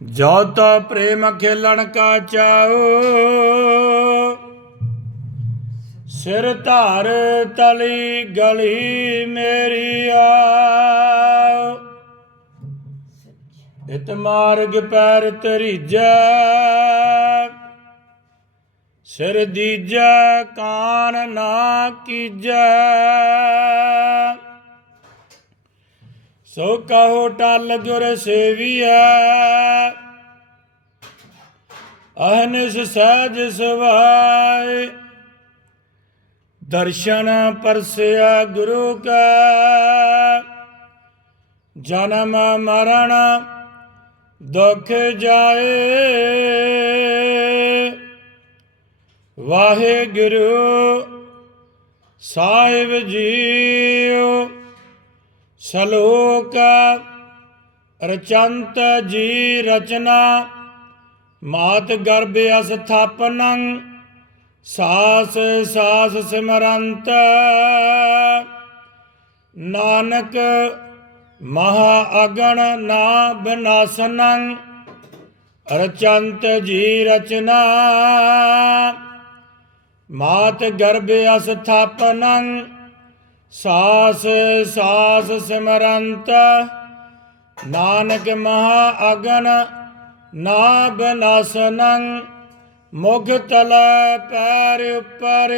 ਜੋ ਪ੍ਰੇਮ ਖੇਲਣ ਕਾ ਚਾਓ ਸਿਰ ਧਾਰ ਤਲੀ ਗਲੀ ਮੇਰੀ ਆ ਇਤ ਮਾਰਗ ਪੈਰ ਤਰੀਜੈ ਸਿਰ ਦੀਜੈ, ਕਾਨ ਨਾ ਕੀਜੈ। ਸੋ ਕਹੋ ਟਲ ਗੁਰ ਸੇਵੀਐ। ਅਹਨਿਸ ਸਹਿਜ ਸਵਾਏ। ਦਰਸ਼ਨ ਪਰਸਿਆ ਗੁਰੂ ਕਾ। ਜਨਮ ਮਰਨ ਦੁਖ ਜਾਏ। ਵਾਹਿਗੁਰੂ ਸਾਹਿਬ ਜੀਓ। ਸ਼ਲੋਕ ਰਚੰਤ ਜੀ ਰਚਨਾ, ਮਾਤ ਗਰਭ ਅਸਥਾਪਨੰ, ਸਾਸ ਸਾਸ ਸਿਮਰੰਤ। ਨਾਨਕ ਮਹਾ ਅਗਣ ਨਾ ਬਿਨਾਸਨੰ, ਰਚੰਤ ਜੀ ਰਚਨਾ। ਮਾਤ ਗਰਭ ਅਸਥਾਪਨੰ ਸਾਸ ਸਾਸ ਸਿਮਰੰਤ, ਨਾਨਕ ਮਹਾ ਅਗਨ ਨਾ ਬਨਾਸਨੰ ਮੁਖ ਤਲ ਪੈਰ ਉੱਪਰ,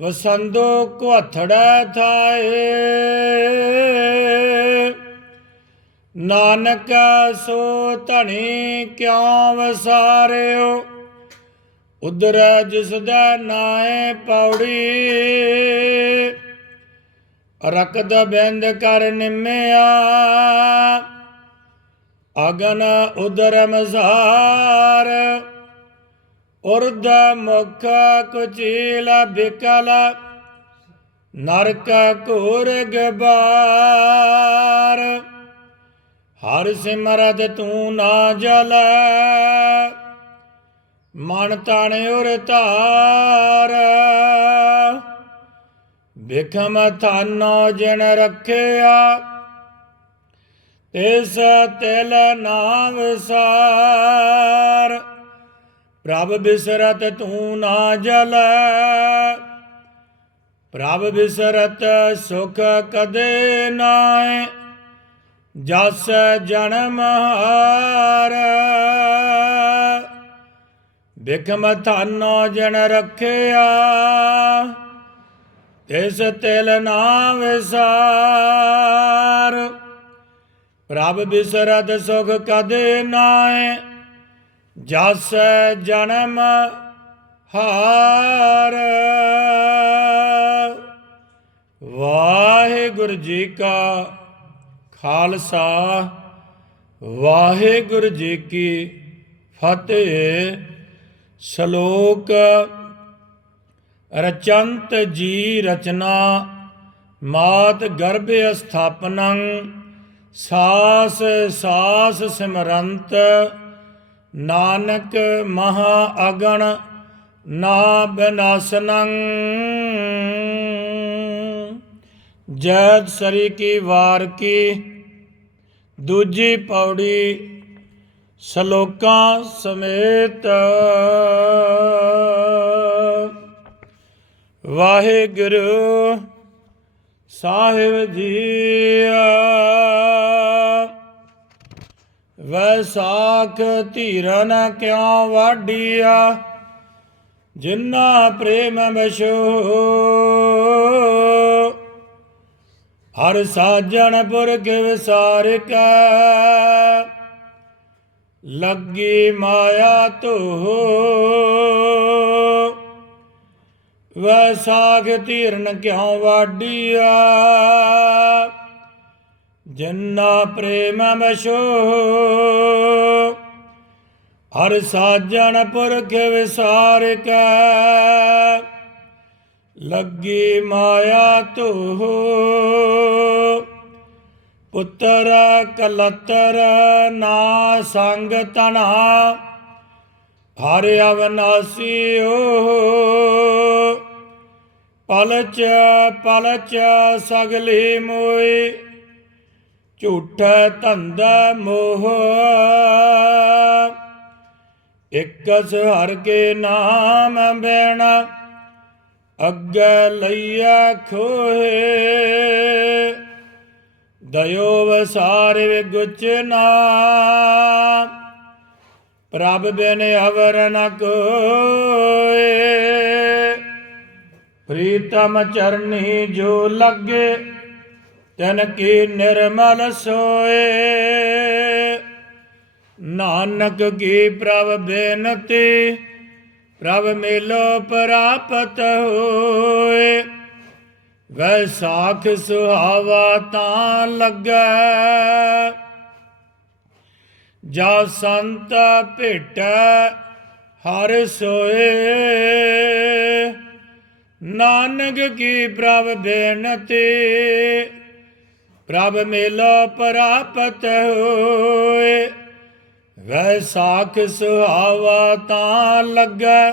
ਵਸੰਦੋ ਕੁਹਥੜਾ ਥਾਏ। ਨਾਨਕ ਸੋ ਧਣੀ ਕਿਉ ਵਸਾਰਿਓ? ਉਦਰ ਜਿਸ ਦਾ ਨਾਏ ਪੌੜੀ। ਰਕਦ ਬਿੰਦ ਕਰ ਨਿਮਿਆ। ਅਗਨ ਉਦਰ ਮਜ਼ਾਰ ਉਰਦ ਮੁਖ ਕੁਚੀਲ ਬਿਕਲ, ਨਰਕ ਘੋਰ ਗਬਾਰ ਹਰ ਸਿਮਰਤ ਤੂੰ ਨਾ ਜਲ, ਮਨ ਤਣ ਉਰ ਧਾਰ। ਬਿਖਮ ਥਾਨੋ ਜਿਨ ਰੱਖਿਆ, ਤਿਸ ਤਿਲ ਨਾਮ ਸਾਰ। ਪ੍ਰਭ ਬਿਸਰਤ ਤੂੰ ਨਾ ਜਲੈ, ਪ੍ਰਭ ਬਿਸਰਤ ਸੁਖ ਕਦੇ ਨਾਏ ਜਸ ਜਨਮ ਹਾਰ। ਬਿਖਮ ਥਾਨੋ ਜਨ ਰੱਖਿਆ ਤਿਸ ਤਿਲ ਨਾਮ ਵਿਸਾਰ। ਪ੍ਰਭ ਬਿਸਰਤ ਸੁਖ ਕਦੇ ਨਾਏ ਜਸ ਜਨਮ ਹਾਰ। ਵਾਹਿਗੁਰੂ ਜੀ ਕਾ ਖਾਲਸਾ, ਵਾਹਿਗੁਰੂ ਜੀ ਕੀ ਫਤਿਹ। ਸ਼ਲੋਕ ਰਚੰਤ ਜੀ ਰਚਨਾ, ਮਾਤ ਗਰਭ ਸਥਾਪਨੰ ਸਾਸ ਸਾਸ ਸਿਮਰੰਤ, ਨਾਨਕ ਮਹਾ ਅਗਣ, ਨਾ ਬਿਨਾਸਨੰ। ਜੈਤ ਸਰੀ ਕੀ ਵਾਰ ਕੀ, ਦੂਜੀ ਪੌੜੀ ਸ਼ਲੋਕਾਂ ਸਮੇਤ। ਵਾਹਿਗੁਰੂ ਸਾਹਿਬ ਜੀਆ ਵੈਸਾਖ ਧੀਰਨ ਕਿਉ ਵਾਢੀਆ? ਜਿਨ੍ਹਾਂ ਪ੍ਰੇਮ ਬਸ਼ੋ ਹਰ ਸਾਜਣ ਪੁਰਖ ਵਿਸਾਰ ਲੱਗੀ ਮਾਇਆ ਧੋ ਵੈਸਾਖ ਧੀਰਨ ਕਿਉ ਵਾਡੀਆ ਜਿੰਨਾ ਪ੍ਰੇਮ ਮਸ਼ੋ, ਹਰ ਸਾਜਣ ਪੁਰਖ ਵਿਸਾਰ ਕੈ ਲੱਗੀ ਮਾਇਆ ਧੋ ਪੁੱਤਰ ਕਲਤਰ ਨਾ ਸੰਗ ਤਣਾ ਹਰ ਓ ਪਲਚ ਪਲਚ ਸਗਲੀ ਮੋਈ, ਝੂਠਾ ਧੰਦਾ ਮੋਹ। ਇਕਸ ਹਰ ਕੇ ਨਾਮ ਬੈਣਾ ਅੱਗੇ ਲਈਆ ਖੋਏ ਦਇਓ ਵਸਾਰ ਵਿਗੁਚਨਾ ਪ੍ਰਭ ਬਿਨ ਅਵਰ ਨ ਕੋਏ। ਪ੍ਰੀਤਮ ਚਰਨੀ ਜੋ ਲੱਗੇ, ਤਨ ਕੀ ਨਿਰਮਲ ਸੋਏ। ਨਾਨਕ ਕੀ ਪ੍ਰਭ ਬੇਨਤੀ, ਪ੍ਰਭ ਮਿਲੋ ਪ੍ਰਾਪਤ ਹੋਏ। ਵੈਸਾਖ ਸੁਹਾਵਾ ਤਾਂ ਲੱਗੈ। ਜਾ ਸੰਤ ਭੇਟੈ, ਹਰ ਸੋਏ। ਨਾਨਕ ਕੀ ਪ੍ਰਭ ਬੇਨਤੀ? ਪ੍ਰਭ ਮੇਲੋ ਪ੍ਰਾਪਤ ਹੋਏ। ਵੈਸਾਖ ਸੁਹਾਵਾ ਤਾਂ ਲੱਗੈ,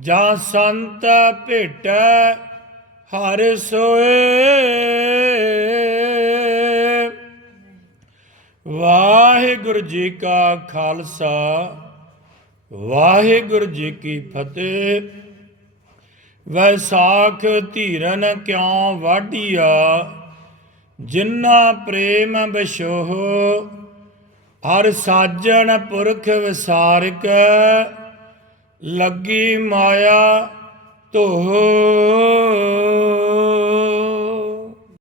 ਜਾਂ ਸੰਤ ਭੇਟੈ ਹਰ ਸੋਏ। ਵਾਹਿਗੁਰੂ ਜੀ ਕਾ ਖਾਲਸਾ, ਵਾਹਿਗੁਰੂ ਜੀ ਕੀ ਫਤਿਹ। ਵੈਸਾਖ ਧੀਰਨ ਕਿਉ ਵਾਢੀਆ? ਜਿਨ੍ਹਾਂ ਪ੍ਰੇਮ ਬਿਸ਼ੋਹ ਹਰ ਸਾਜਣ ਪੁਰਖ ਵਿਸਾਰਕ ਲੱਗੀ ਮਾਇਆ ਧੋਏ